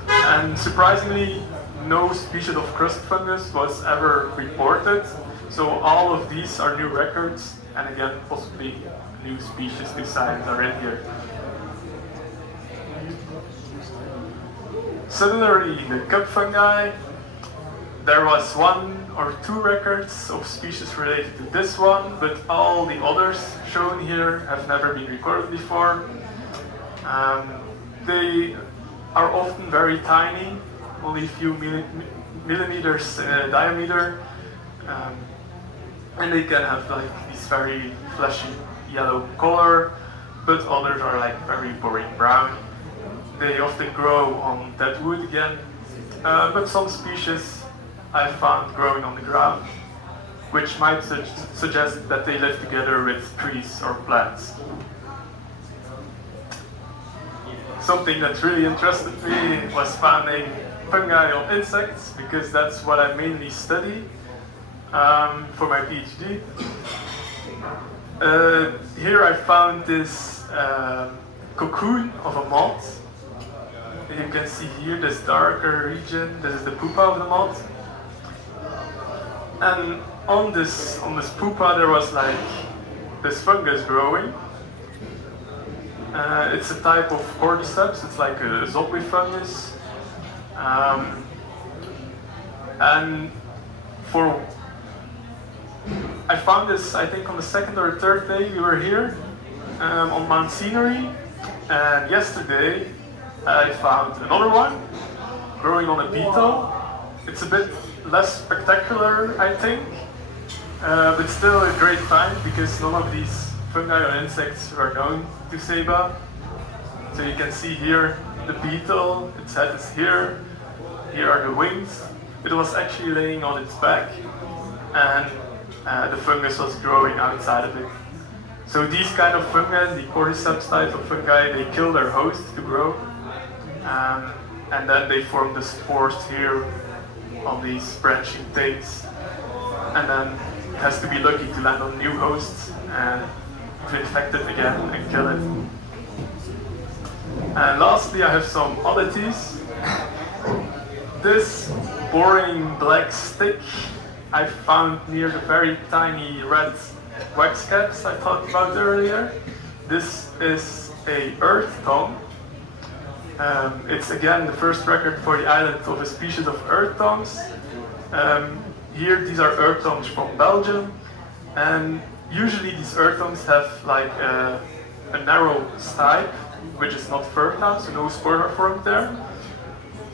And surprisingly, no species of crust fungus was ever reported. So all of these are new records, and again, possibly new species to science are in here. Similarly, the cup fungi, there was 1 or 2 records of species related to this one, but all the others shown here have never been recorded before. They are often very tiny, only a few millimeters diameter, and they can have like this very fleshy yellow color, but others are like very boring brown. They often grow on dead wood again, but some species I found growing on the ground. which might suggest that they live together with trees or plants. Something that really interested me was finding fungi on insects, because that's what I mainly study for my PhD. Here I found this cocoon of a moth. You can see here this darker region, this is the pupa of the moth. And on this pupa there was like this fungus growing. It's a type of cordyceps, it's like a zombie fungus. And I found this, I think on the second or third day we were here on Mount Scenery, and yesterday I found another one growing on a beetle. It's a bit less spectacular, I think, but still a great find because none of these fungi or insects are known to Saba. So you can see here the beetle, its head is here, here are the wings. It was actually laying on its back, and the fungus was growing outside of it. So these kind of fungi, the cordyceps type of fungi, they kill their host to grow, and then they form the spores here on these branching things, and then it has to be lucky to land on new hosts and to infect it again and kill it. And lastly, I have some oddities. This boring black stick I found near the very tiny red wax caps I talked about earlier. This is a earth tongue. It's again the first record for the island of a species of earth tongues. Here these are earth tongues from Belgium, and usually these earth tongues have like a narrow stipe, which is not fertile, so no spores are formed there.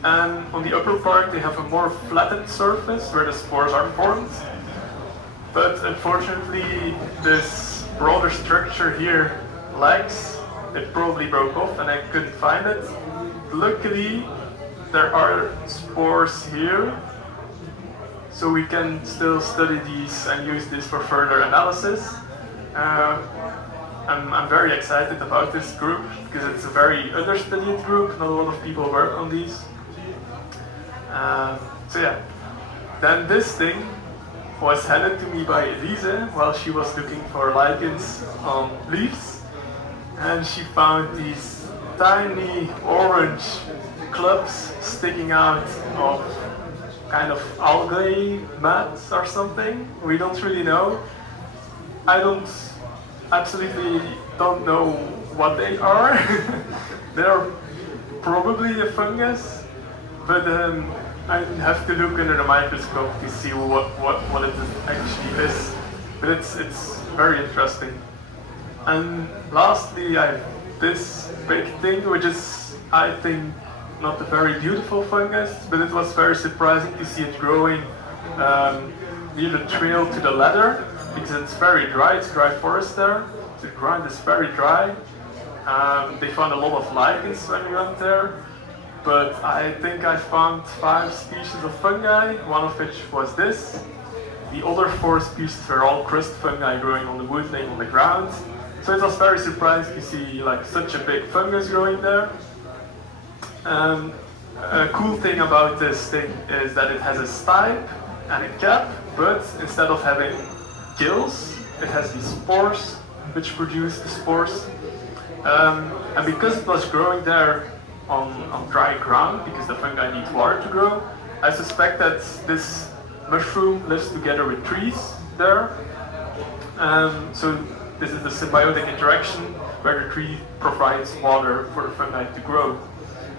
And on the upper part they have a more flattened surface where the spores are formed. But unfortunately this broader structure here lacks. It probably broke off and I couldn't find it. Luckily there are spores here, so we can still study these and use this for further analysis. I'm very excited about this group because it's a very understudied group. Not a lot of people work on these. So yeah, then this thing was handed to me by Elise while she was looking for lichens on leaves, and she found these tiny orange clubs sticking out of kind of algae mats or something. We don't really know. I absolutely don't know what they are. They're probably a fungus, but I have to look under the microscope to see what it actually is. But it's very interesting. And lastly, I have this big thing, which is, I think, not a very beautiful fungus, but it was very surprising to see it growing near the trail to the ladder, because it's very dry, it's dry forest there. The ground is very dry. They found a lot of lichens when we went there, but I think I found 5 species of fungi, one of which was this. The other 4 species were all crust fungi growing on the wood, laying on the ground. So it was very surprising to see like such a big fungus growing there. A cool thing about this thing is that it has a stipe and a cap, but instead of having gills, it has these spores which produce the spores. And because it was growing there on dry ground, because the fungi need water to grow, I suspect that this mushroom lives together with trees there. So this is the symbiotic interaction where the tree provides water for the fungi to grow.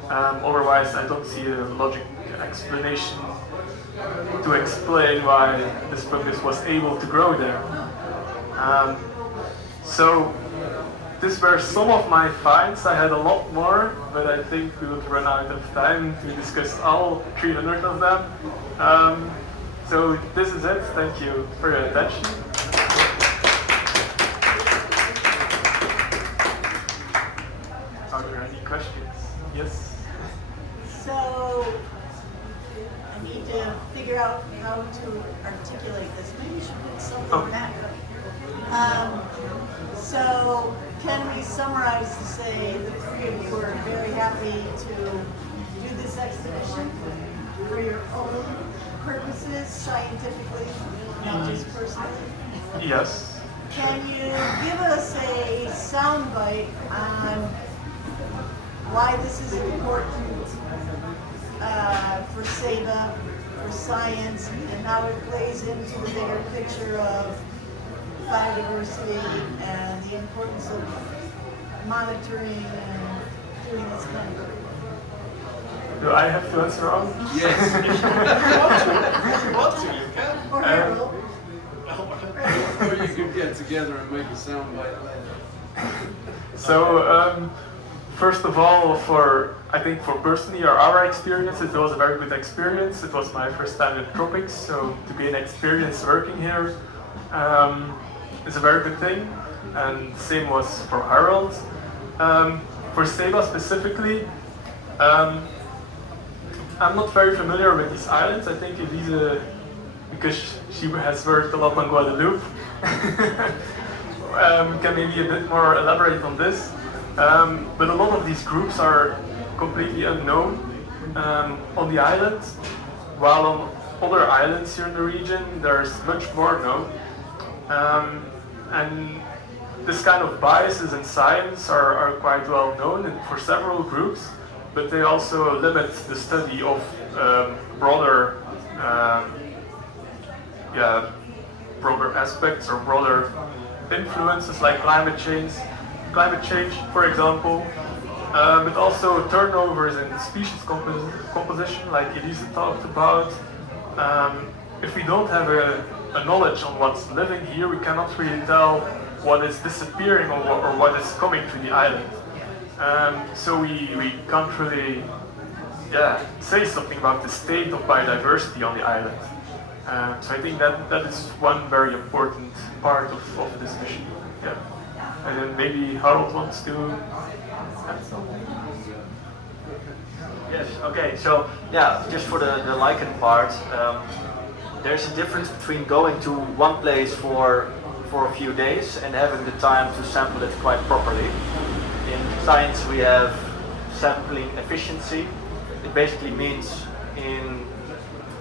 Otherwise, I don't see a logic explanation to explain why this fungus was able to grow there. So these were some of my finds. I had a lot more, but I think we would run out of time to discuss all 300 of them. So this is it. Thank you for your attention. Are there any questions? Yes? So, I need to to figure out how to articulate this. Maybe you should put something on that. So can we summarize to say the three of you were very happy to do this exhibition for your own purposes, scientifically, not just personally? Yes. Can you give us a soundbite on why this is important for Saba, for science, and how it plays into the bigger picture of biodiversity and the importance of monitoring and doing this kind of work? Do I have to answer on? Yes. If you want to, you can. Or Harold? Or you can get together and make a soundbite later. So, first of all, I think for personally or our experience, it was a very good experience. It was my first time in tropics, so to gain experience working here is a very good thing. And the same was for Harold. For Saba specifically, I'm not very familiar with these islands. I think Elise, because she has worked a lot on Guadeloupe, can maybe a bit more elaborate on this. But a lot of these groups are completely unknown on the island, while on other islands here in the region there's much more known. And this kind of biases in science are quite well known for several groups, but they also limit the study of broader aspects or broader influences like climate change, for example, but also turnovers in species composition, like Elise talked about. If we don't have a knowledge on what's living here, we cannot really tell what is disappearing or what is coming to the island. So we can't really say something about the state of biodiversity on the island. So I think that is one very important part of this mission. Yeah. And then maybe Harold wants to add something. Yes, okay, so yeah, just for the lichen part, there's a difference between going to one place for a few days and having the time to sample it quite properly. In science we have sampling efficiency. It basically means in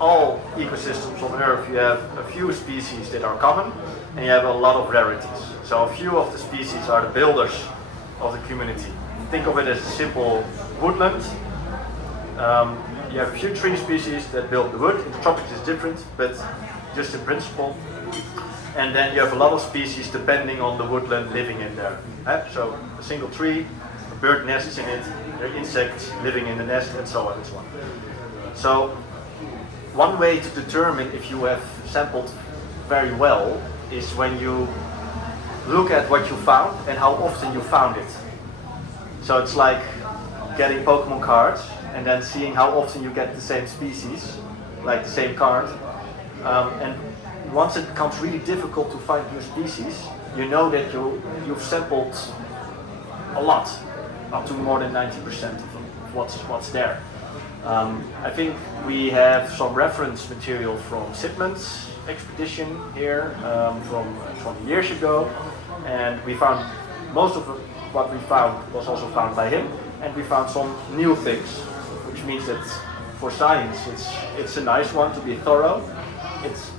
all ecosystems on Earth you have a few species that are common and you have a lot of rarities. So a few of the species are the builders of the community. Think of it as a simple woodland. You have a few tree species that build the wood. In the tropics it's different, but just in principle. And then you have a lot of species depending on the woodland living in there. So a single tree, a bird nests in it, there are insects living in the nest, and so on and so on. So one way to determine if you have sampled very well is when you look at what you found and how often you found it. So it's like getting Pokemon cards and then seeing how often you get the same species, like the same card. And once it becomes really difficult to find new species, you know that you've sampled a lot, up to more than 90% of what's there. I think we have some reference material from Timans expedition here from 20 years ago, and we found most of what we found was also found by him, and we found some new things, which means that for science it's a nice one to be thorough. It's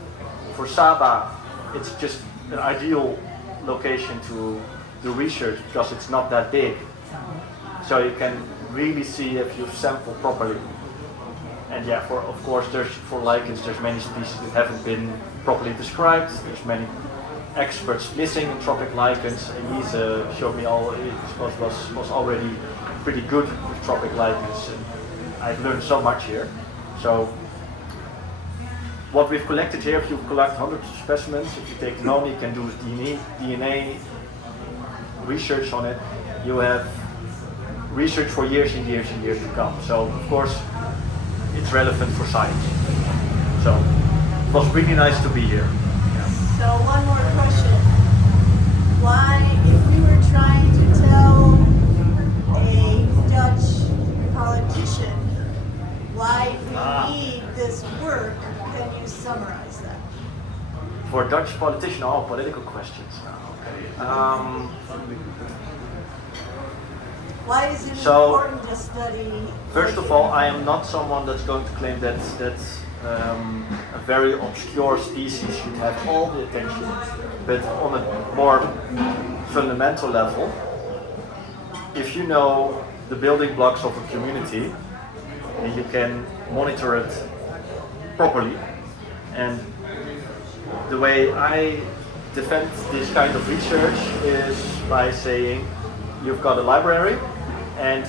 for Saba, it's just an ideal location to do research because it's not that big, so you can really see if you've sampled properly. And yeah, of course, for lichens, there's many species that haven't been properly described. There's many experts missing in tropic lichens. Elise showed me was already pretty good with tropic lichens, and I've learned so much here. So what we've collected here, if you collect hundreds of specimens, if you take genome, you can do DNA research on it. You have research for years and years and years to come. So of course, it's relevant for science. So it was really nice to be here. So one more question. Why, if we were trying to tell a Dutch politician why we need this work Dutch politician. Oh, political questions now. Okay. Why is it So, important to study? First of all, I am not someone that's going to claim that a very obscure species should have all the attention, but on a more fundamental level, if you know the building blocks of a community, and you can monitor it properly, and the way I defend this kind of research is by saying you've got a library, and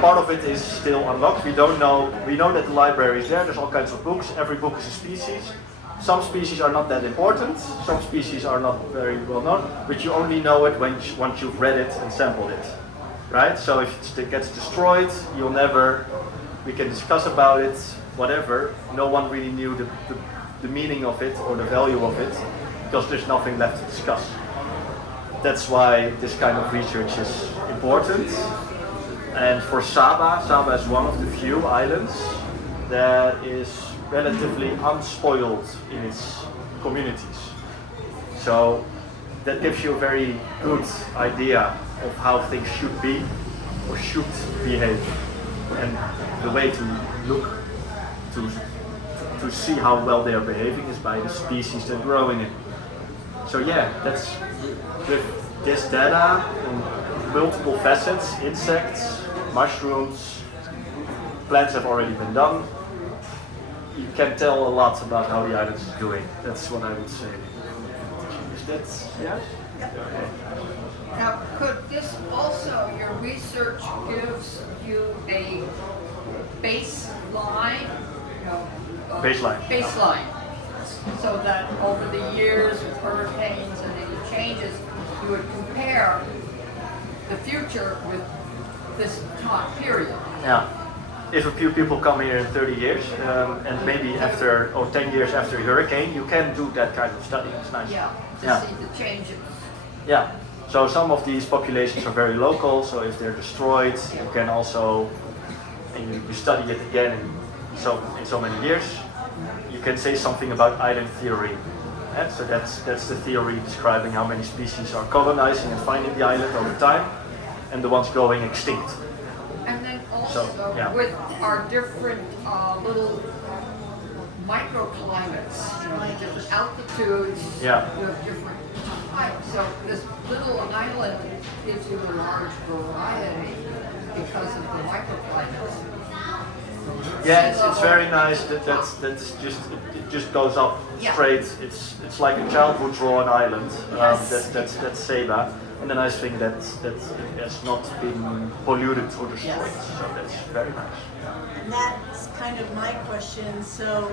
part of it is still unlocked. We know that the library is there, there's all kinds of books, every book is a species. Some species are not that important, some species are not very well known, but you only know it once you've read it and sampled it, right? So if it gets destroyed, we can discuss about it, whatever. No one really knew the meaning of it or the value of it, because there's nothing left to discuss. That's why this kind of research is important. And for Saba is one of the few islands that is relatively unspoiled in its communities. So that gives you a very good idea of how things should be or should behave, and the way to look to see how well they are behaving is by the species they're growing in. So yeah, that's with this data on multiple facets, insects, mushrooms, plants have already been done. You can tell a lot about how the island is doing. That's what I would say. Is that, yes? Okay. Now, could this also, your research gives you a baseline? Baseline. So that over the years with hurricanes and any changes, you would compare the future with this time period. Yeah. If a few people come here in 30 years, and maybe 10 years after a hurricane, you can do that kind of study. It's nice. Yeah, to see the changes. Yeah. So some of these populations are very local, so if they're destroyed, you can also, and you study it again in so many years, you can say something about island theory. And so that's the theory describing how many species are colonizing and finding the island over time, and the ones going extinct. And then also with our different little microclimates, different altitudes, you have different types. So this little island gives you a large variety because of the microclimates. Yeah, it's very nice. That's just goes up straight. It's like a child would draw an island. That's Saba. And the nice thing that it has not been polluted or destroyed. So that's very nice. And that's kind of my question. So,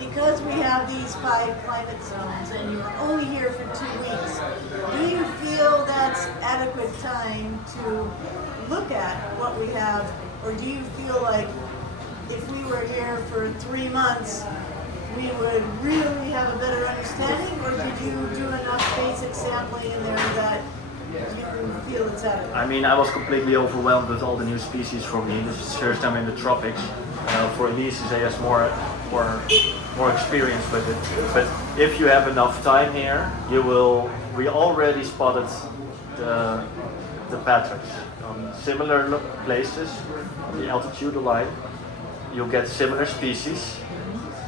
because we have these 5 climate zones and you're only here for 2 weeks, do you feel that's adequate time to look at what we have? Or do you feel like if we were here for 3 months, we would really have a better understanding? Or did you do enough basic sampling in there that you feel it's adequate? I mean, I was completely overwhelmed with all the new species for me. This is the first time in the tropics. For Elise, she has more experience with it. But if you have enough time here, we already spotted the patterns on similar places, on the altitude line. You'll get similar species,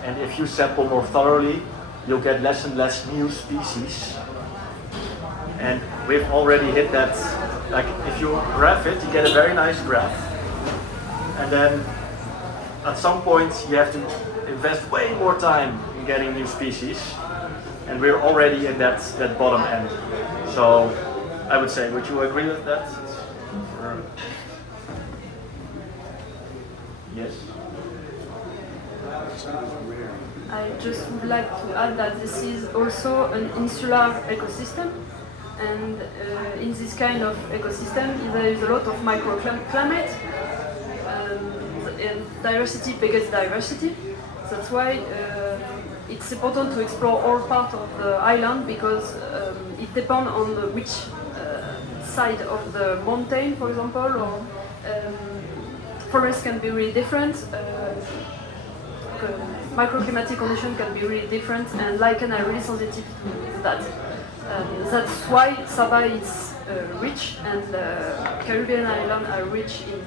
and if you sample more thoroughly, you'll get less and less new species. And we've already hit that. Like, if you graph it, you get a very nice graph, and then at some point you have to invest way more time in getting new species, and we're already in that bottom end. So I would say, would you agree with that? Yes. I just would like to add that this is also an insular ecosystem, and in this kind of ecosystem there is a lot of microclimate, and diversity begets diversity. That's why it's important to explore all parts of the island, because it depends on which side of the mountain, for example, or forests can be really different. microclimatic conditions can be really different, and lichen are really sensitive to that. That's why Saba is rich, and Caribbean islands are rich in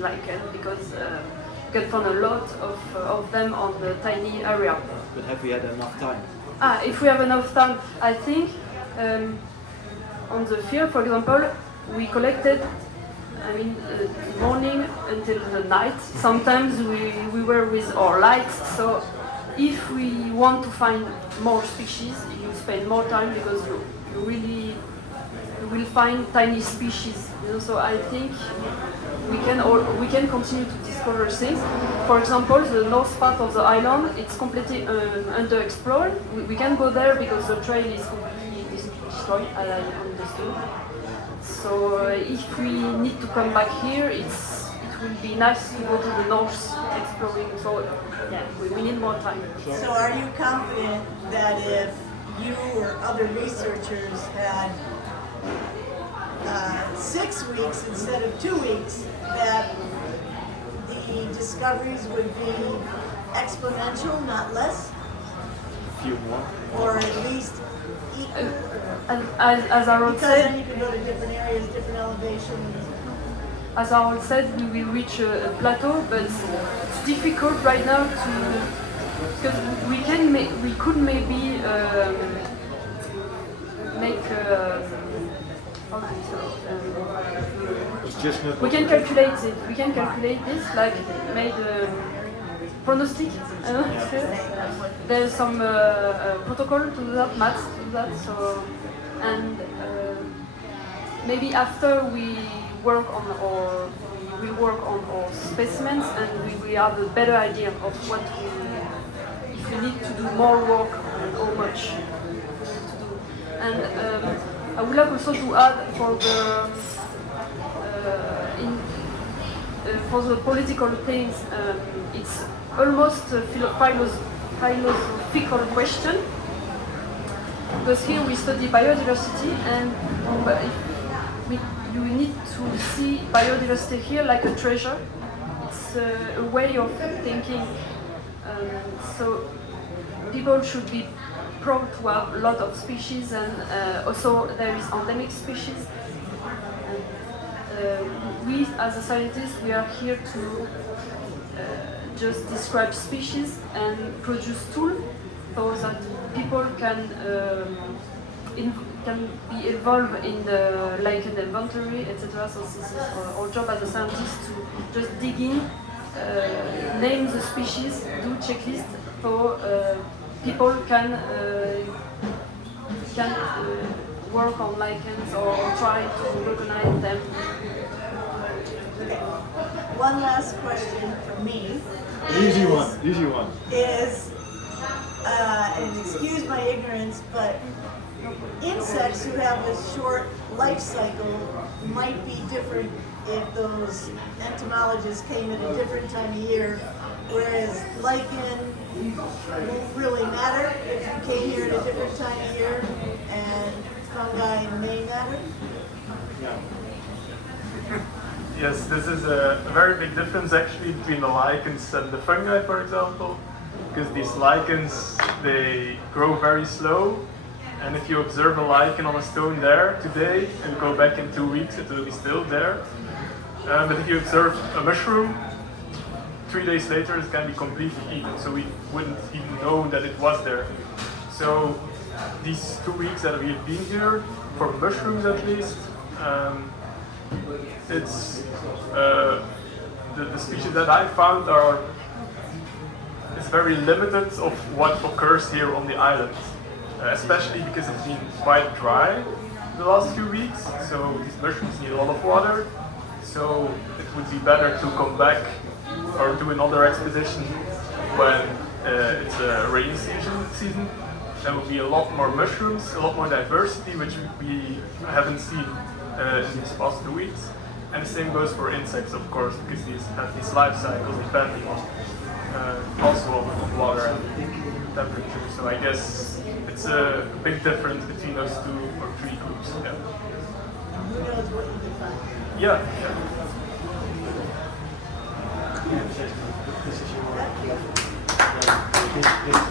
lichen, because you can find a lot of them on the tiny area. But have we had enough time? If we have enough time, I think on the field, for example, we collected, morning until the night. Sometimes we were with our lights, so if we want to find more species, you spend more time, because you will find tiny species. So I think we can continue to discover things. For example, the north part of the island, it's completely underexplored. We can go there because the trail is completely destroyed, as I understood. So if we need to come back here, it will be nice to go to the north exploring. So yeah, we need more time. So are you confident that if you or other researchers had 6 weeks instead of 2 weeks, that the discoveries would be exponential, not less? A few more. Or at least equal? As Harold Because then said, you can go to different areas, different elevations. as Harold said, we will reach a plateau, but it's difficult right now to, because we could maybe make how do you say, It's just not we can calculate it. We can calculate this, like made prognostic. There's some protocol to do that, maths to do that. So, and maybe after we work on our specimens, and we will have a better idea of what if we need to do more work and how much we need to do. And I would like also to add for the political things, it's almost a philosophical question, because here we study biodiversity, and you need to see biodiversity here like a treasure. It's a way of thinking. So people should be proud to have a lot of species, and also there is endemic species. We as a scientist, we are here to just describe species and produce tools so that people can be involved in the lichen inventory, etc. So this is our job as a scientist, to just dig in, name the species, do checklists, so people can work on lichens or try to recognize them. Okay. One last question from me. Easy one. Is, and excuse my ignorance, but insects who have a short life cycle might be different if those entomologists came at a different time of year, whereas lichen won't really matter if you came here at a different time of year, and fungi may matter? Yes, this is a very big difference actually between the lichens and the fungi, for example, because these lichens, they grow very slow, and if you observe a lichen on a stone there today and go back in 2 weeks, it will be still there. But if you observe a mushroom, 3 days later it can be completely eaten, so we wouldn't even know that it was there. So these 2 weeks that we've been here, for mushrooms at least, it's the species that I found is very limited of what occurs here on the island, especially because it's been quite dry the last few weeks, so these mushrooms need a lot of water, so it would be better to come back or do another expedition when it's a rainy season. There will be a lot more mushrooms, a lot more diversity, which we haven't seen in these past 2 weeks. And the same goes for insects, of course, because these have these life cycles depending on also on water and temperature. So I guess it's a big difference between those 2 or 3 groups. Yeah. Who knows what you can find? Yeah. Thank you. It's